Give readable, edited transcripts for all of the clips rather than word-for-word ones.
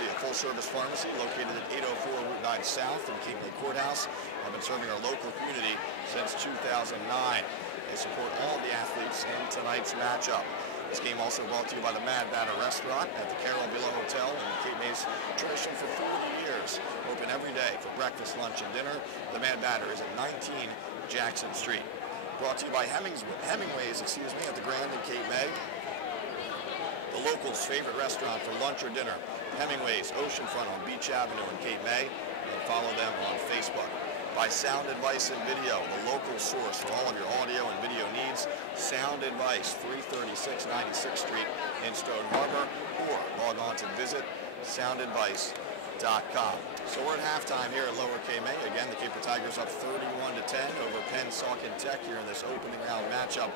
A full-service pharmacy located at 804 Route 9 South in King Lake Courthouse. Have been serving our local community since 2009. They support all the athletes in tonight's matchup. This game also brought to you by the Mad Batter Restaurant at the Carol Below Hotel in Cape May's tradition for 40 years. Open every day for breakfast, lunch, and dinner. The Mad Batter is at 19 Jackson Street. Brought to you by Hemingway's, at the Grand in Cape May. The locals' favorite restaurant for lunch or dinner. Hemingway's Oceanfront on Beach Avenue in Cape May, and follow them on Facebook. By Sound Advice and Video, the local source for all of your audio and video needs. Sound Advice, 336 96th Street in Stone Harbor, or log on to visit soundadvice.com. So we're at halftime here at Lower Cape May. Again, the Cape Tigers up 31-10 over Pennsauken Tech here in this opening round matchup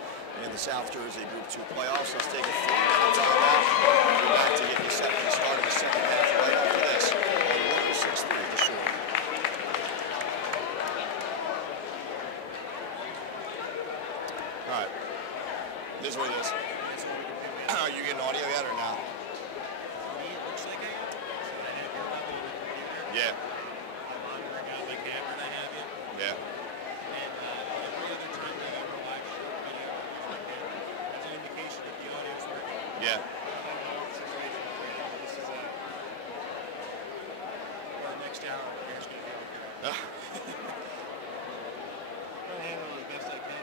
in the South Jersey Group 2 playoffs. Let's take a 3-minute timeout. We'll be back to get you set for the start of the second half right after this on 106.3 The Shore. All right. This is what it is. Are you getting audio yet or not? Yeah. Yeah. Yeah. Next hour, here's going to go. I'm handling it the best I can.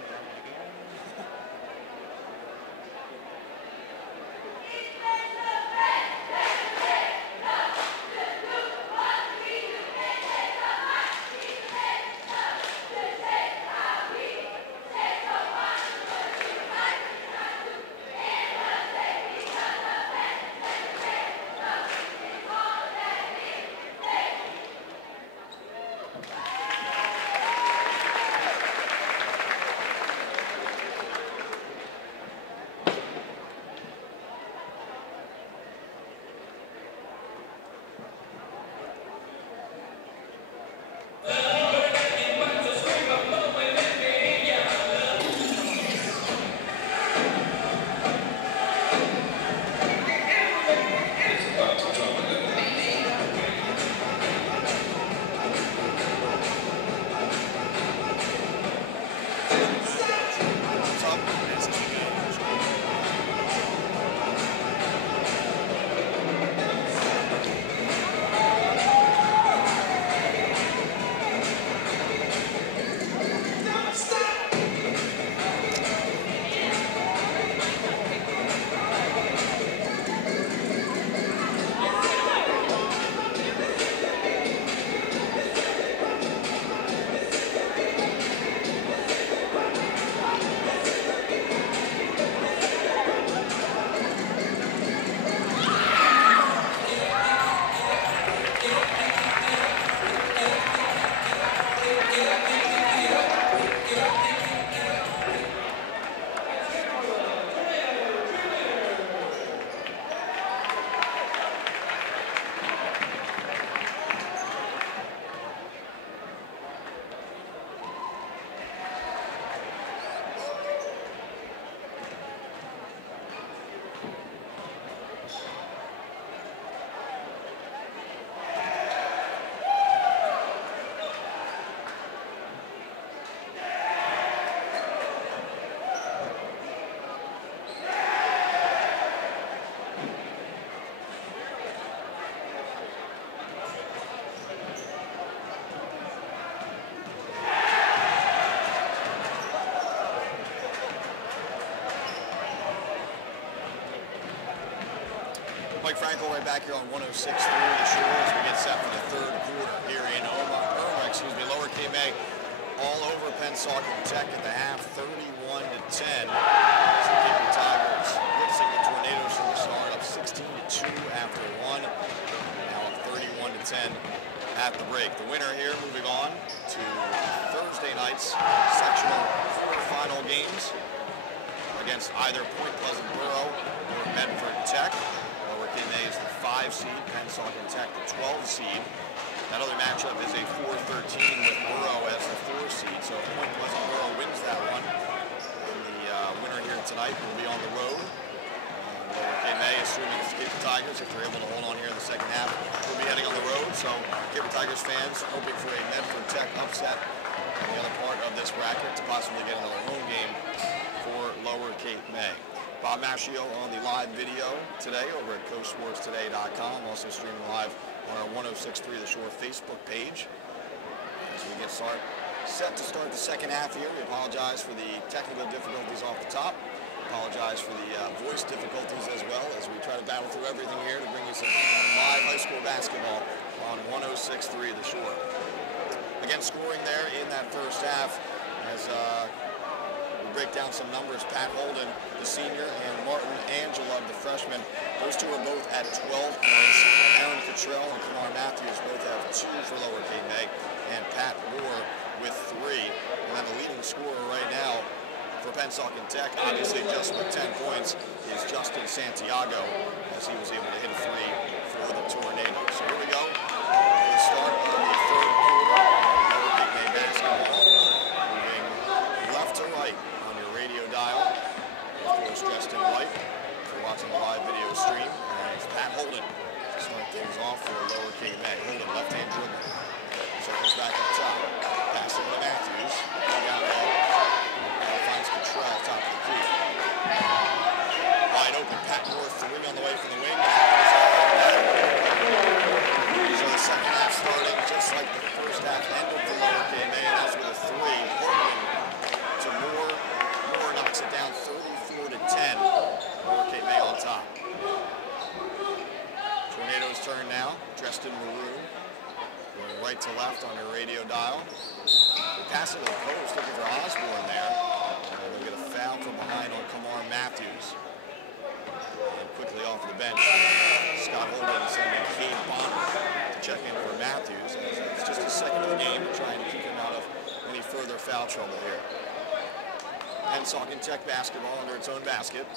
Mike Frankel right back here on 106.3 The Shore as we get set for the third quarter here in Lower Cape May, all over Pennsauken Tech at the half, 31-10. The Cape Tigers blitzing the Tornadoes from the at the break. The winner here moving on to Thursday night's sectional quarterfinal games against either Point Pleasant Borough or Medford Tech. Lower Cape May is the 5 seed, Pennsauken Tech the 12 seed. That other matchup is a 4-13 with Borough as the 4 seed. So if Point Pleasant Borough wins that one, the winner here tonight will be on the road. Lower Cape May, assuming it's Cape Tigers, if they're able to hold on here in the second half, will be heading on the road. So Cape Tigers fans hoping for a Medford Tech upset in the other part of this bracket to possibly get another home game for Lower Cape May. Bob Maschio on the live video today over at coastsportstoday.com, also streaming live on our 106.3 The Shore Facebook page. As we get set to start the second half here, we apologize for the technical difficulties off the top. Apologize for the voice difficulties as well as we try to battle through everything here to bring you some live high school basketball on 106.3 The Shore. Again, scoring there in that first half as break down some numbers. Pat Holden, the senior, and Martin Angela, the freshman. Those two are both at 12 points. Aaron Cottrell and Kamar Matthews both have 2 for Lower Cape May, and Pat Moore with 3. And then the leading scorer right now for Pennsauken Tech, obviously just with 10 points, is Justin Santiago, as he was able to hit a 3 for the Tornadoes. So here we go. The start of the third quarter of Lower Cape May basketball. Moving left to right on your radio dial. Of course, dressed in white if you're watching the live video stream. And it's Pat Holden to start things off for Lower Cape May. Holden, left-hand dribble. Circles back up top. Pass over to Matthews. Down low. Finds Cottrell, top of the key. Wide open. Pat Moore, 3 on the way from the wing. So the second half starting just like the first half ended for Lower Cape May, and that's with a 3. Holden to Moore. Moore knocks it down 34-10. Lower Cape May on top. Tornadoes turn now, dressed in maroon. Going right to left on your radio dial. We pass it to the post, looking for Osborne there. And we'll get a foul from behind on Kamar Matthews. And quickly off the bench, Scott Holden sending Cade Bonner to check in for Matthews. As it's just his second of the game, trying to keep him out of any further foul trouble here. Pennsauken Tech basketball under its own basket.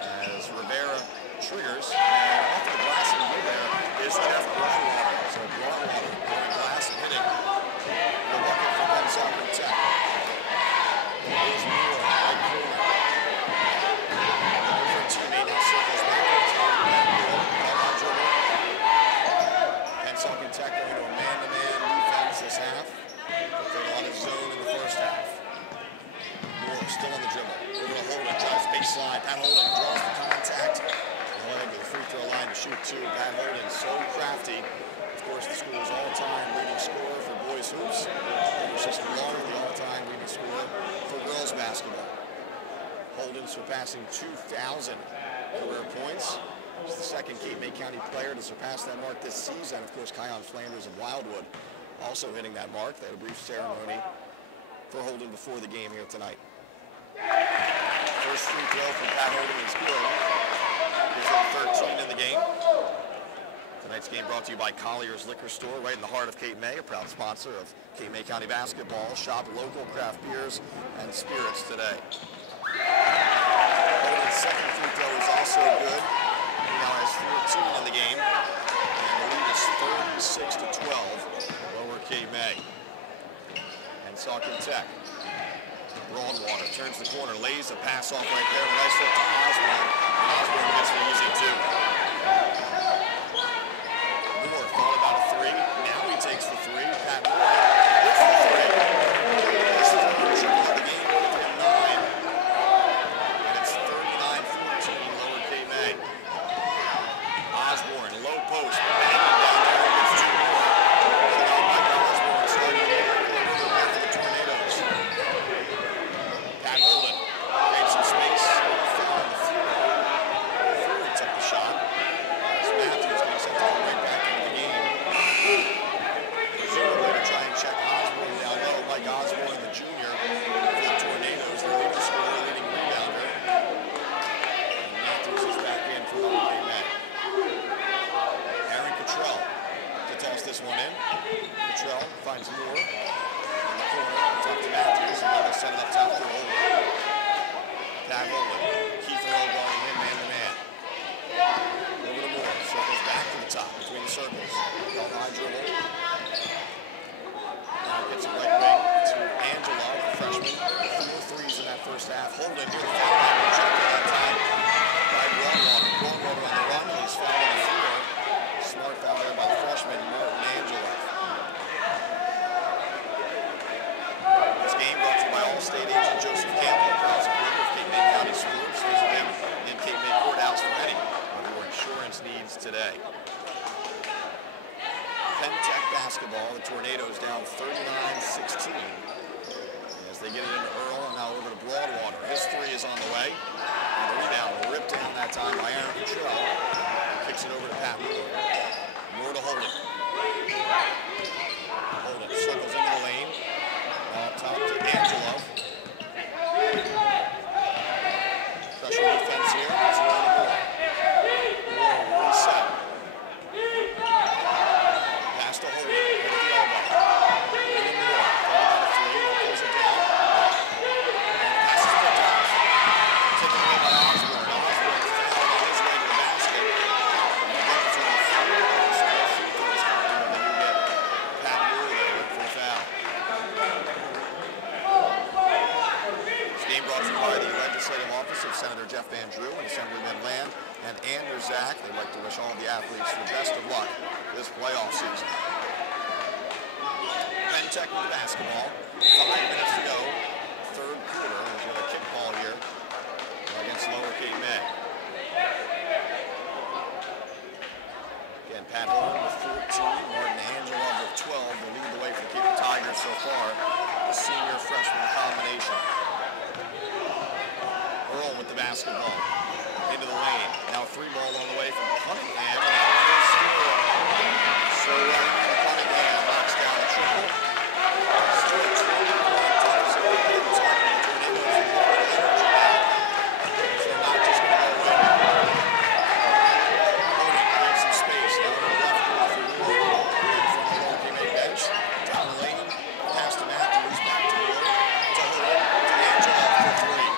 As Rivera triggers, and off the glass and there is Jeff Broadwater. So Broadwater going glass and hitting the bucket for Pennsauken Tech. Here's Moore, right corner. Over a teammate now circles back to Pennsauken Tech going to a man-to-man defense this half. But played a lot of zone in the first half. Moore still on the dribble. Over to Holden, drives baseline. Pat Holden draws the contact. To the free throw line to shoot 2. Pat Holden, so crafty. Of course, the school's all-time leading scorer for boys hoops. It's just along with the all-time leading scorer for girls basketball. Holden surpassing 2,000 career points. He's the second Cape May County player to surpass that mark this season. Of course, Kion Flanders of Wildwood also hitting that mark. They had a brief ceremony for Holden before the game here tonight. First free throw from Pat Holden is good. He's at 13 in the game. Tonight's game brought to you by Collier's Liquor Store, right in the heart of Cape May, a proud sponsor of Cape May County basketball. Shop local craft beers and spirits today. Holden's second free throw is also good. He now has 14 in the game. And the lead is 36-12. Lower Cape May. And Pennsauken Tech. Broadwater turns the corner, lays a pass off right there. Nice look to Osborne. And Osborne gets the easy 2. Moore thought about a 3. Now he takes the 3. Pat Moore hits the 3. This is the triple of the game, 9. And it's 39-14 Lower Cape May. Osborne, low post. Banging down there against 2 more. So now Michael Osborne starting to for the Tornadoes. Pat Holden creates some space. Foul on the today. Penn basketball, the Tornadoes down 39-16 as they get it into Earl and now over to Broadwater. His three is on the way. And the rebound ripped down that time by Aaron Cottrell. Kicks it over to Pat Moore. Moore to Holden. Holden circles into the lane. Now up top to Angelo. Pressure defense here. It's Moore. Moore reset. Pass to Holden. Over the elbow. Holden Moore. Going on the three. Now pulls it down. And passes to Tough. Taken away by Osborne. Now Osborne fouled on his way to the basket. And Buckets on the free throws coming, but then you get Pat Moore there for a foul. This game brought to you by the Legislative Office of Senator Jeff Van Drew and Assemblyman Land and Anders Zach. They'd like to wish all the athletes the best of luck this playoff season. Penn Tech with the basketball. 5 minutes to go. Third quarter. There's another kick ball here against Lower Cape May. Again, Pat Holden with 14. Martin Angelov with 12. Will lead the way for the Cape Tigers so far. The senior freshman combination. Earl with the basketball. Into the lane. Now three ball on the way from Cunningham. So Cunningham knocks down a triple. Still a 20-point deficit for Cape Tigers. The Tornadoes have more energy now. So they're not just going to go away. Holden creates some space. Now to the left for Moore. In front of the Lower Cape May bench. Down the lane. Pass to Matthews. Back to Moore. To Holden. To Angelo for three.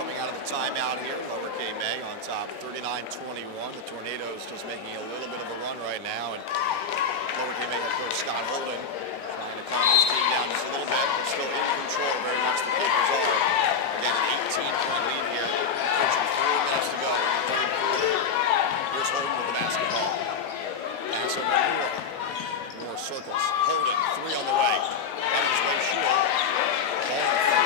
Coming out of the timeout here, Lower Cape May on top, 39-21. The Tornadoes just making a little bit of a run right now, and Lower Cape May head coach Scott Holden trying to calm his team down just a little bit, but still in control very much. The Capers are. Again, an 18-point lead here. Approaching 4 minutes to go in the third quarter. Here's Holden with the basketball. Pass over to Moore. Moore circles. Holden, three on the way. On his way short. Holden from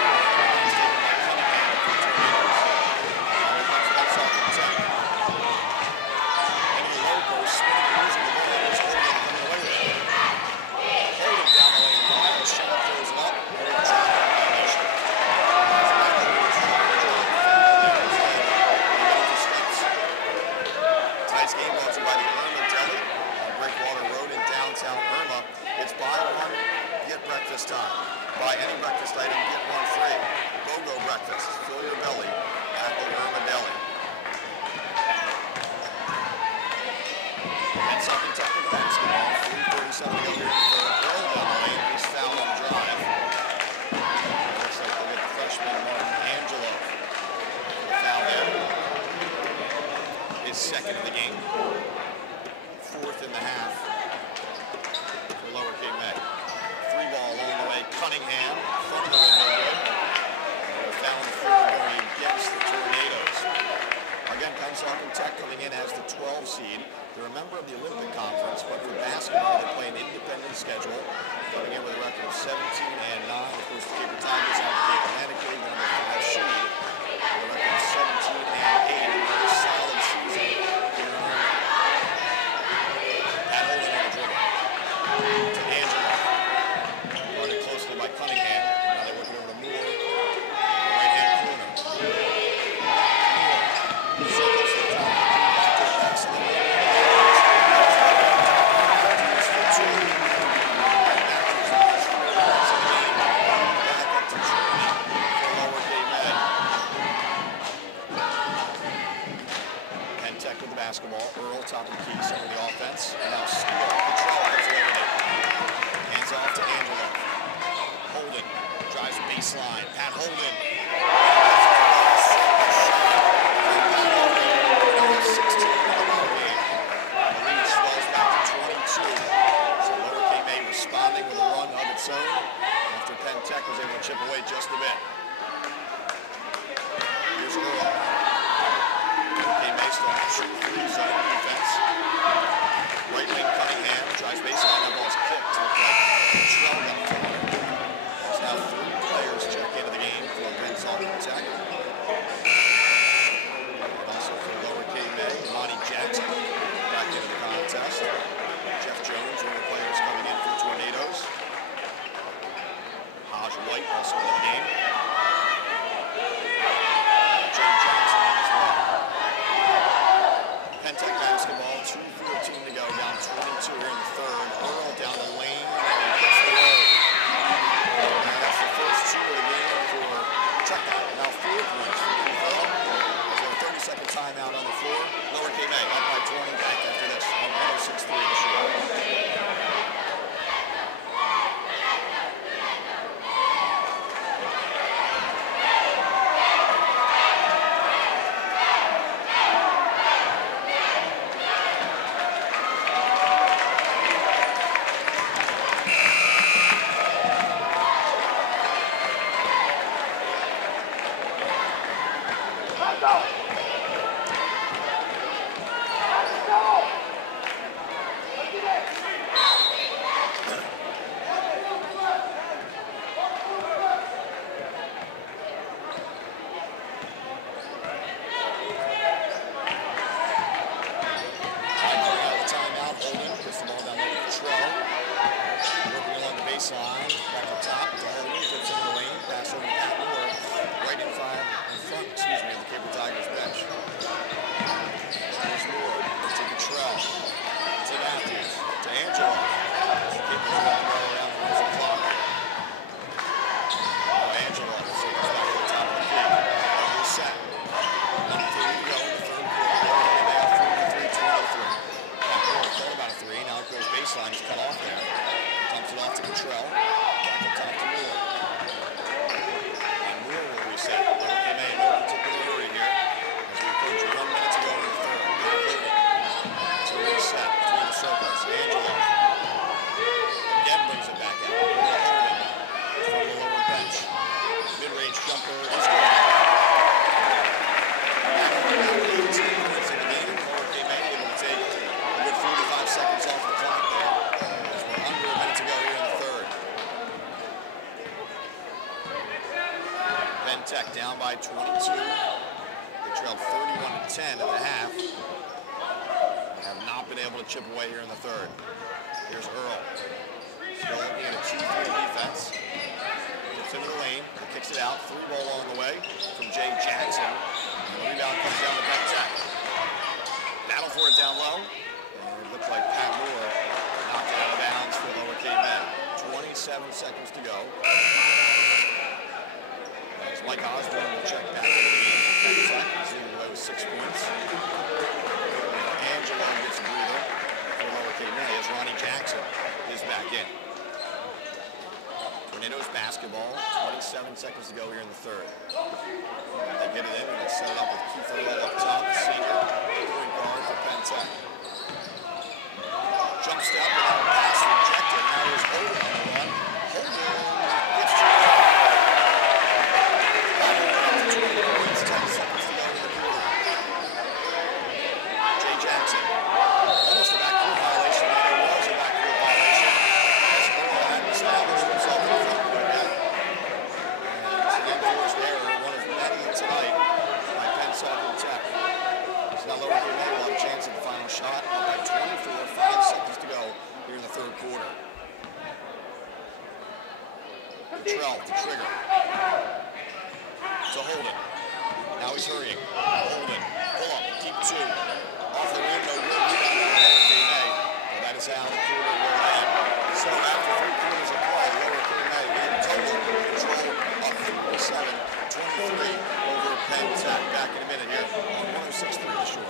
time. Buy any breakfast item, get one free. BOGO breakfast. Fill your belly at the Irma Deli. Pennsauken Tech with the basketball. 3:47 to go here in the third. Earl down the lane. He's fouled on the drive. Looks like they'll get the freshman Martin Angelo for the foul there. His second of the game. Fourth in the half for Lower Cape May. Three ball along the way. Cunningham from the window good. And foul on the floor going against the Tornadoes. Again, Pennsauken Tech coming in as the 12 seed. They're a member of the Olympic Conference, but for basketball, they play an independent schedule. Coming in with a record of 17-9. Of course, the Cape Tigers have the Cape Atlantic League, the number 5 seed. With a record of 17-8. A solid season here in Irma. Pat Holden on the dribble. To Angelo. Guarded closely by Cunningham. Now they work it over to Moore. Right-hand corner. Moore. pass. And now steal. Control gets away with it. Hands off to Angela. Holden drives baseline. Pat Holden. 16 in the ball game. The lead swells back to 22. So Lower Cape May responding with a run of its own after Penn Tech was able to chip away just a bit. Here's Earl. Lower Cape May still on 2-3 zone defense. Right wing Cunningham drives baseline. That ball's kicked. Looks like Trell got thrown. There's now 3 players check into the game for Pennsauken Tech. Jackson back into the contest. Jeff Jones, one of the players coming in for the Tornadoes. Haj White also in the game. Jay Jackson as well. Penn Tech basketball, 2:14 to go, down 22 here in the third. Earl down the lane and gets the roll. And that's the first 2 of the game for check that. Now 4 points for Earl. 30-second timeout on the floor. Lower Cape May up by 20 back after this on 106-3 to shoot. Tech down by 22. They trailed 31-10 at the half. They have not been able to chip away here in the third. Here's Earl. Still looking at a 2-3 defense. Gets into the lane, kicks it out. 3-ball along the way from Jay Jackson. And the rebound comes down to Penn Tech. Battle for it down low. And it looks like Pat Moore knocked it out of bounds for Lower Cape May. 27 seconds to go. Mike Osborne will check back into the game. He's leading away with 6 points. Angelo gets a breather for Lower Cape May as Ronnie Jackson is back in. Tornadoes basketball, 27 seconds to go here in the third. They get it in and they set it up with Keith Earl up top, the senior point guard for Penn Tech. Jump step and pass rejected. Now here's Holden on the run. Holden gets to the 10 seconds to go in the quarter. Jay Jackson, almost a backcourt violation. There was a backcourt violation as Earl had established himself in the front court net. And it's an enforced error, one of many tonight by Pennsauken Tech. So now Lower Cape May will have a chance at the final shot, up by 24, 5 seconds to go here in the third quarter. Trell to trigger. To Holden. Now he's hurrying. Holden, pull up, deep 2. Off the window, good rebound by Lower Cape May. Well, that is how the quarter will end. So after 3 quarters of play, Lower Cape May in total control of 57-23 over Penn Tech. Back in a minute here on 106.3 The Shore.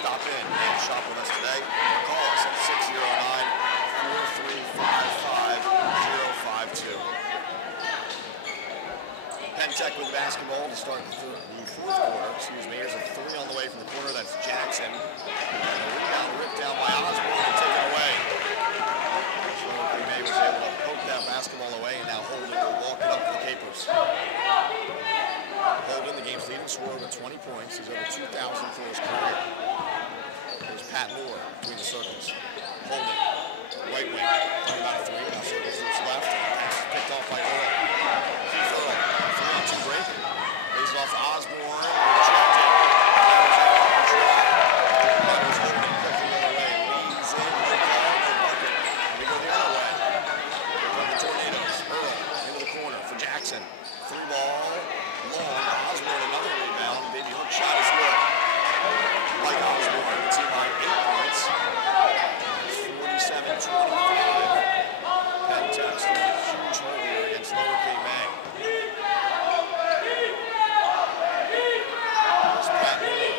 stop in and shop with us today, or call us at 609-4355-052. Pennsauken with the basketball to start the fourth quarter. Here's a three on the way from the corner. That's Jackson. And a rebound ripped down by Osborne and taken away. So May was able to poke that basketball away, and now Holden will walk it up for the Capers. Holden, the game's leading scorer with 20 points. He's over 2,000 for his career. There's Pat Moore between the circles. Holden, right wing, talking about a three. Now circles to his left. Pass is picked off by Earl. Keith Earl, 3-on-2 break. Lays it off to Osborne. Rejected. Runners Holden quickly the other way. Leans in, no call, no bucket. And we go the other way. Here come the Tornadoes. Earl into the corner for Jackson. Three ball. Long. Osborne, another rebound. Baby hook shot is good. Like Osborne, the team on 8 points. It's 47-25. Pennsauken with a huge hole here against Lower K May. There's Pat Moore.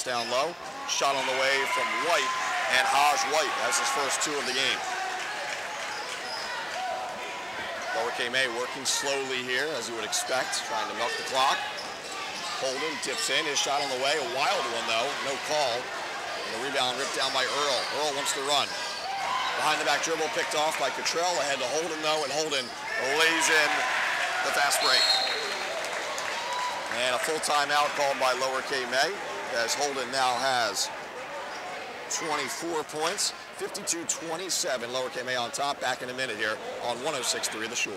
Down low, shot on the way from White, and Haj White has his first two of the game. Lower K May working slowly here, as you would expect, trying to milk the clock. Holden tips in, his shot on the way, a wild one though, no call. And the rebound ripped down by Earl. Earl wants to run. Behind the back dribble picked off by Cottrell, ahead to Holden though, and Holden lays in the fast break. And a full timeout called by Lower K May, as Holden now has 24 points, 52-27, Lower K May on top. Back in a minute here on 106.3 The Shore.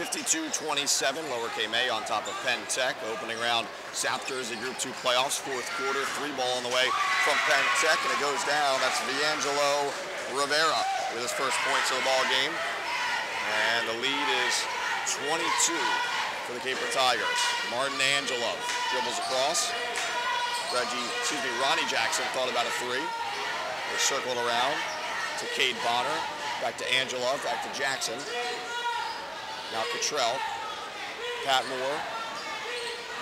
(52-27), Lower K May on top of Pennsauken. Opening round South Jersey Group 2 playoffs, fourth quarter, three ball on the way from Pennsauken, and it goes down. That's D'Angelo Rivera with his first points of the ball game. And the lead is 22 for the Caper Tigers. Martin Angelo dribbles across. Ronnie Jackson thought about a three. They circled around to Cade Bonner, back to Angelo, back to Jackson. Now Cottrell, Pat Moore,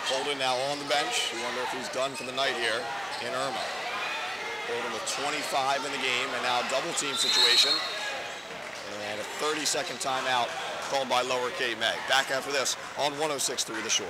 Holden now on the bench. You wonder if he's done for the night here in Irma. Holden with 25 in the game, and now double team situation. And a 30-second timeout called by Lower K May. Back after this on 106.3 The Shore.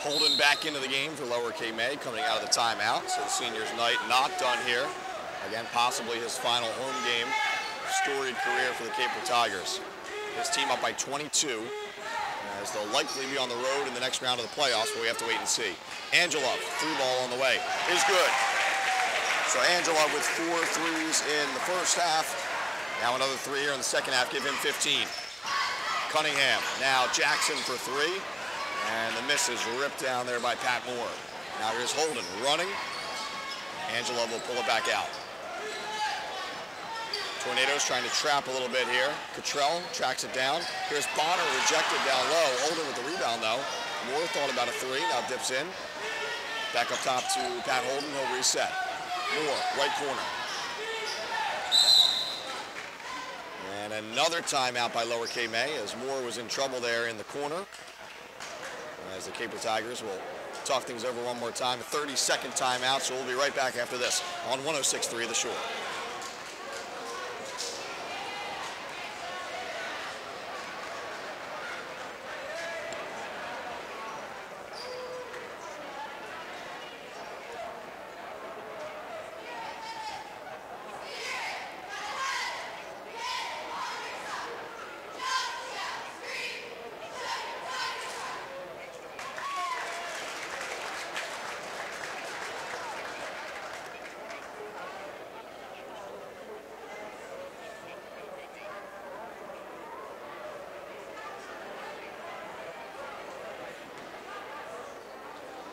Holden back into the game for Lower K May coming out of the timeout. So the senior's night not done here. Again, possibly his final home game. Storied career for the Caper Tigers. His team up by 22. As they'll likely be on the road in the next round of the playoffs, but we have to wait and see. Angela, through ball on the way, is good. So Angela with 4 threes in the first half. Now another 3 here in the second half, give him 15. Cunningham, now Jackson for 3. And the miss is ripped down there by Pat Moore. Now here's Holden running. Angela will pull it back out. Tornadoes trying to trap a little bit here. Cottrell tracks it down. Here's Bonner rejected down low. Holden with the rebound though. Moore thought about a 3, now dips in. Back up top to Pat Holden, he'll reset. Moore, right corner. And another timeout by Lower K May as Moore was in trouble there in the corner. As the Caper Tigers will talk things over one more time. A 30-second timeout, so we'll be right back after this on 106.3 The Shore.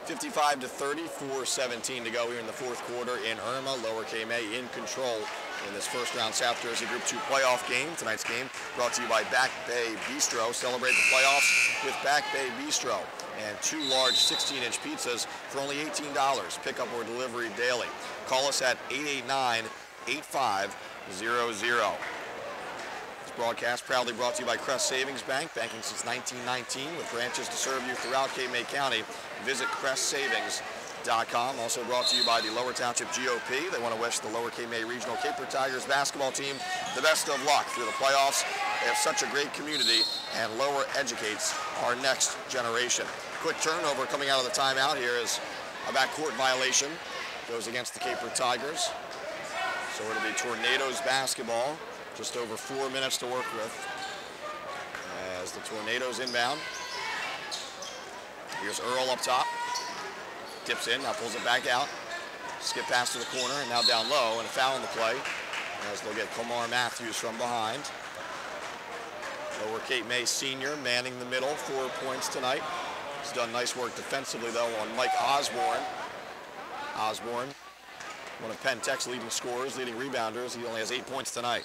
55 to 30, 4:17 to go here in the fourth quarter in Irma. Lower K May in control in this first round South Jersey Group 2 playoff game. Tonight's game brought to you by Back Bay Bistro. Celebrate the playoffs with Back Bay Bistro. And 2 large 16-inch pizzas for only $18. Pickup or delivery daily. Call us at 889-8500. This broadcast proudly brought to you by Crest Savings Bank, banking since 1919 with branches to serve you throughout K May County. Visit CrestSavings.com. Also brought to you by the Lower Township GOP. They want to wish the Lower K May Regional Caper Tigers basketball team the best of luck through the playoffs. They have such a great community, and Lower educates our next generation. Quick turnover coming out of the timeout here is a backcourt violation. Goes against the Caper Tigers. So it'll be Tornadoes basketball. Just over 4 minutes to work with as the Tornadoes inbound. Here's Earl up top. Dips in, now pulls it back out. Skip pass to the corner, and now down low, and a foul in the play as they'll get Comar Matthews from behind. Lower Cape May senior manning the middle, 4 points tonight. He's done nice work defensively, though, on Mike Osborne. Osborne, one of Penn Tech's leading scorers, leading rebounders. He only has 8 points tonight.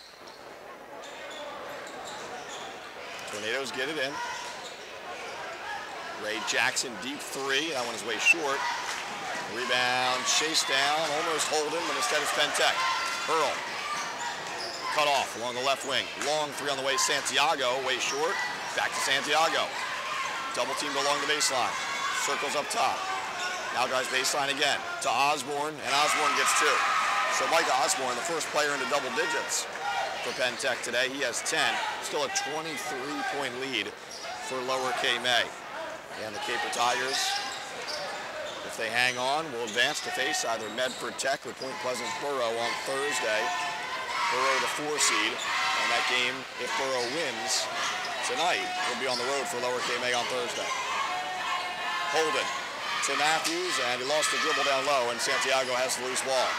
Tornadoes get it in. Ray Jackson, deep 3. That one is way short. Rebound, chase down, almost Holden, but instead it's Penn Tech. Earl, cut off along the left wing. Long 3 on the way, Santiago, way short. Back to Santiago. Double teamed along the baseline. Circles up top. Now drives baseline again to Osborne, and Osborne gets 2. So Mike Osborne, the first player into double digits for Penn Tech today. He has 10. Still a 23-point lead for Lower K May. And the Caper Tigers, if they hang on, will advance to face either Medford Tech or Point Pleasant Borough on Thursday. Borough the 4 seed. And that game, if Borough wins tonight, will be on the road for Lower K May on Thursday. Holden to Matthews, and he lost the dribble down low, and Santiago has the loose ball.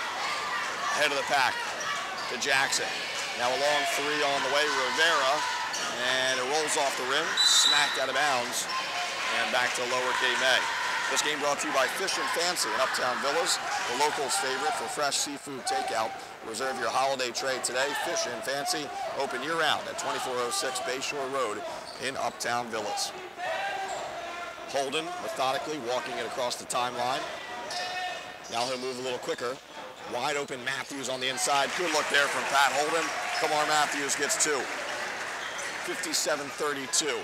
Head of the pack to Jackson. Now a long 3 on the way, Rivera, and it rolls off the rim, smacked out of bounds, and back to Lower K May. This game brought to you by Fish and Fancy in Uptown Villas, the locals' favorite for fresh seafood takeout. Reserve your holiday tray today. Fish and Fancy, open year-round at 2406 Bayshore Road in Uptown Villas. Holden methodically walking it across the timeline. Now he'll move a little quicker. Wide open Matthews on the inside. Good look there from Pat Holden. Kamar Matthews gets 2. 57-32.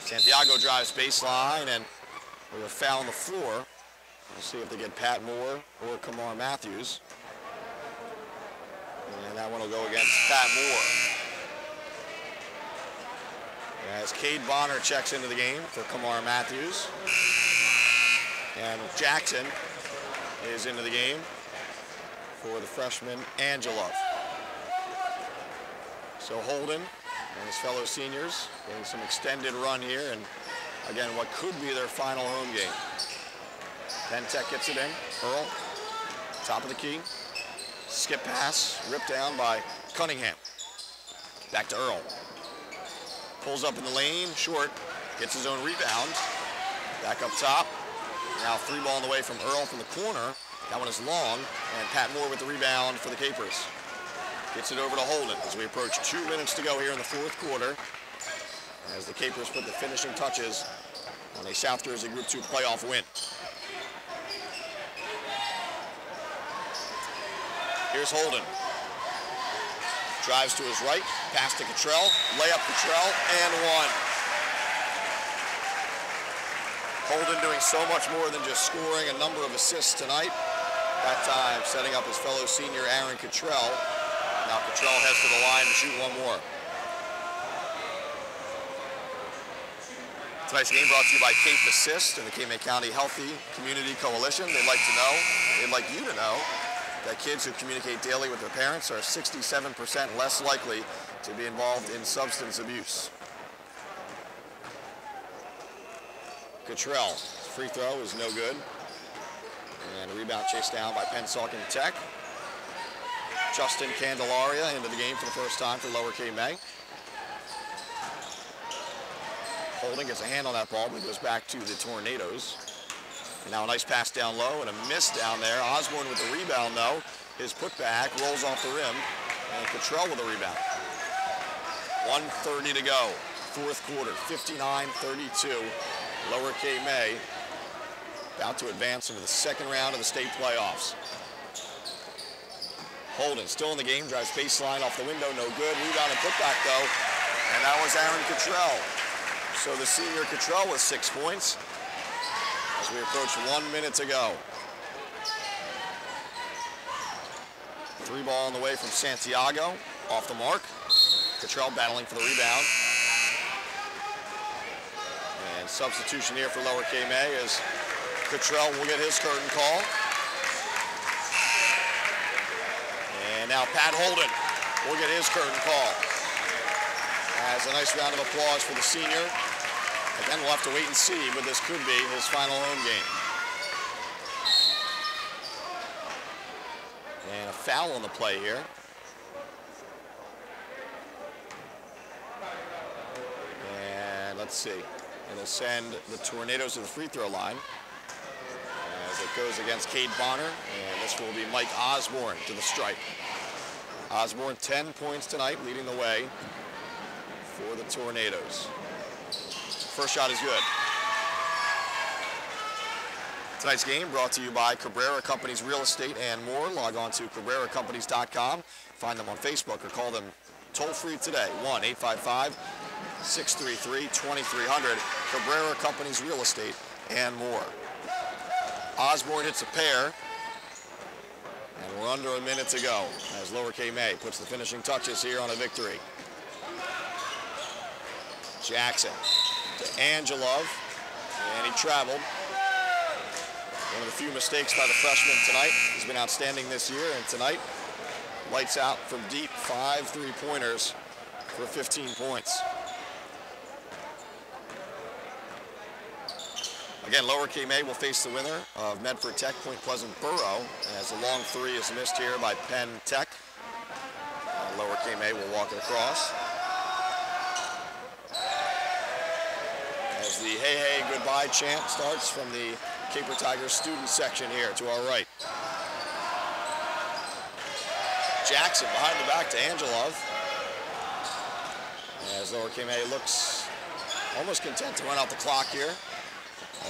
Santiago drives baseline, and with a foul on the floor. We'll see if they get Pat Moore or Kamar Matthews. And that one will go against Pat Moore. As Cade Bonner checks into the game for Kamar Matthews. And Jackson is into the game for the freshman Angelov. So Holden and his fellow seniors getting some extended run here, and again, what could be their final home game. Penn Tech gets it in. Earl, top of the key. Skip pass, ripped down by Cunningham. Back to Earl. Pulls up in the lane, short, gets his own rebound. Back up top. Now free ball on the way from Earl from the corner. That one is long, and Pat Moore with the rebound for the Capers. Gets it over to Holden as we approach 2 minutes to go here in the fourth quarter, as the Capers put the finishing touches on a South Jersey Group 2 playoff win. Here's Holden. Drives to his right, pass to Cottrell, layup Cottrell, and one. Holden doing so much more than just scoring, a number of assists tonight. That time setting up his fellow senior Aaron Cottrell. Now Cottrell heads to the line to shoot one more. Tonight's game brought to you by Cape Assist and the Cape May County Healthy Community Coalition. They'd like you to know that kids who communicate daily with their parents are 67% less likely to be involved in substance abuse. Cottrell, free throw is no good. And a rebound chased down by Pennsauken Tech. Justin Candelaria into the game for the first time for Lower Cape May. Holden gets a hand on that ball, but it goes back to the Tornadoes. And now a nice pass down low and a miss down there. Osborne with the rebound though. His putback rolls off the rim, and Cottrell with a rebound. 1:30 to go, fourth quarter, 59-32. Lower Cape May about to advance into the second round of the state playoffs. Holden still in the game, drives baseline off the window, no good. Rebound and putback though, and that was Aaron Cottrell. So the senior Cottrell with 6 points as we approach 1 minute to go. Three ball on the way from Santiago, off the mark. Cottrell battling for the rebound. And substitution here for Lower Cape May as Cottrell will get his curtain call. And now Pat Holden will get his curtain call. As a nice round of applause for the senior. Again, we'll have to wait and see, but this could be his final home game. And a foul on the play here. And let's see. It'll send the Tornadoes to the free throw line as it goes against Cade Bonner. And this will be Mike Osborne to the stripe. Osborne 10 points tonight, leading the way for the Tornadoes. First shot is good. Tonight's game brought to you by Cabrera Companies Real Estate and more. Log on to CabreraCompanies.com. Find them on Facebook or call them toll-free today, 1-855-633-2300. Cabrera Companies Real Estate and more. Osborne hits a pair. And we're under a minute to go as Lower Cape May puts the finishing touches here on a victory. Jackson to Angelov, and he traveled. One of the few mistakes by the freshman tonight. He's been outstanding this year, and tonight, lights out from deep, 5 3-pointers for 15 points. Again, Lower Cape May will face the winner of Medford Tech Point Pleasant Borough, as the long three is missed here by Penn Tech. Lower Cape May will walk it across. As the hey hey goodbye chant starts from the Caper Tigers student section here to our right. Jackson behind the back to Angelov. As Lower Cape May looks almost content to run out the clock here.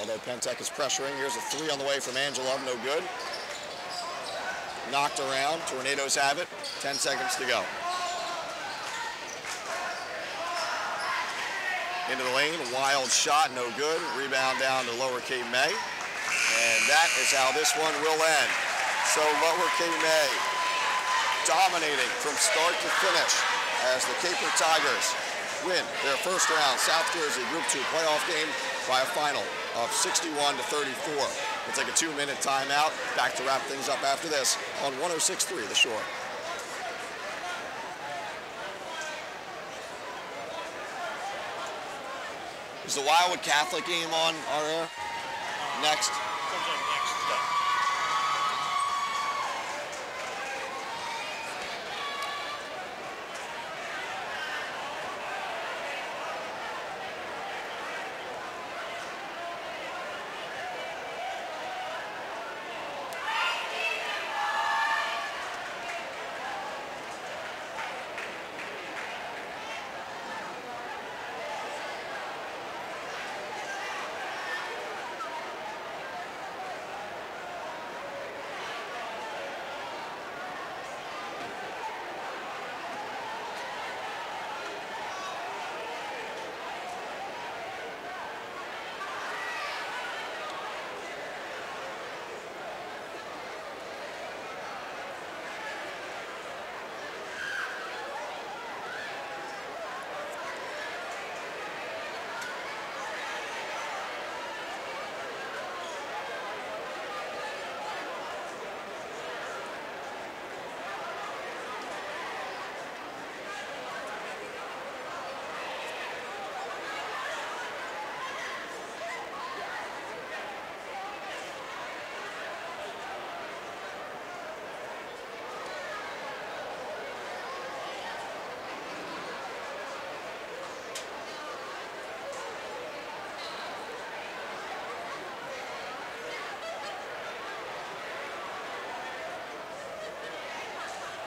Although Penn Tech is pressuring. Here's a three on the way from Angelov, no good. Knocked around, Tornadoes have it, 10 seconds to go. Into the lane, wild shot, no good. Rebound down to Lower Cape May. And that is how this one will end. So Lower Cape May dominating from start to finish as the Caper Tigers win their first round South Jersey Group 2 playoff game by a final of 61-34. We'll take a 2-minute timeout. Back to wrap things up after this on 106.3 The Shore. Is the Wildwood Catholic game on our air? Next.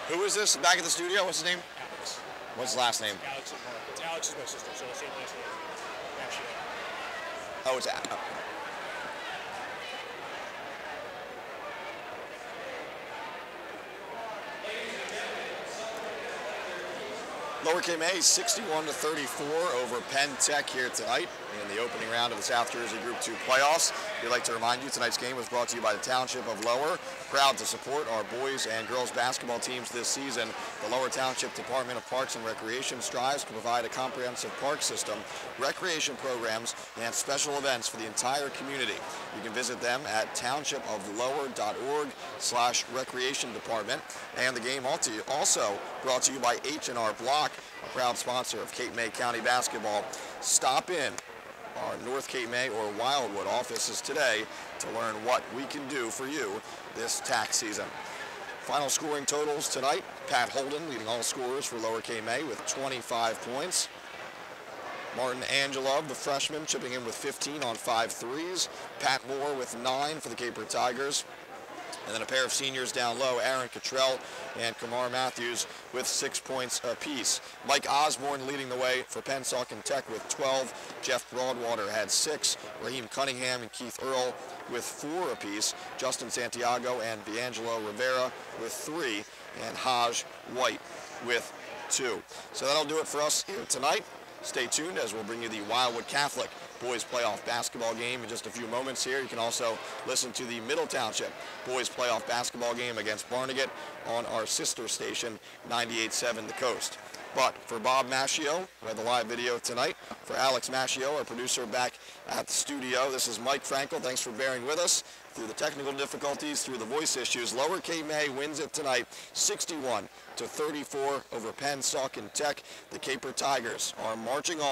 Who is this back at the studio? What's his name? Alex. What's his last name? Alex and Mark. Alex is my sister, so the same last name. Actually. Oh, it's Alex. Lower K-May 61-34 over Penn Tech here tonight in the opening round of the South Jersey Group 2 playoffs. We'd like to remind you tonight's game was brought to you by the Township of Lower. Proud to support our boys and girls basketball teams this season. The Lower Township Department of Parks and Recreation strives to provide a comprehensive park system, recreation programs, and special events for the entire community. You can visit them at townshipoflower.org/recreation department. And the game also brought to you by H&R Block, a proud sponsor of Cape May County basketball. Stop in our North Cape May or Wildwood offices today to learn what we can do for you this tax season. Final scoring totals tonight: Pat Holden leading all scorers for Lower Cape May with 25 points. Martin Angelov, the freshman, chipping in with 15 on 5 threes. Pat Moore with 9 for the Caper Tigers. And then a pair of seniors down low, Aaron Cottrell and Kamar Matthews with 6 points apiece. Mike Osborne leading the way for Pennsauken Tech with 12. Jeff Broadwater had 6. Raheem Cunningham and Keith Earl with 4 apiece. Justin Santiago and D'Angelo Rivera with 3. And Haj White with 2. So that'll do it for us here tonight. Stay tuned as we'll bring you the Wildwood Catholic boys playoff basketball game in just a few moments here. You can also listen to the Middle Township boys playoff basketball game against Barnegat on our sister station, 98.7 The Coast. But for Bob Maschio, who had the live video tonight, for Alex Maschio, our producer back at the studio, this is Mike Frankel. Thanks for bearing with us through the technical difficulties, through the voice issues. Lower Cape May wins it tonight, 61-34 over Pennsauken Tech. The Caper Tigers are marching on.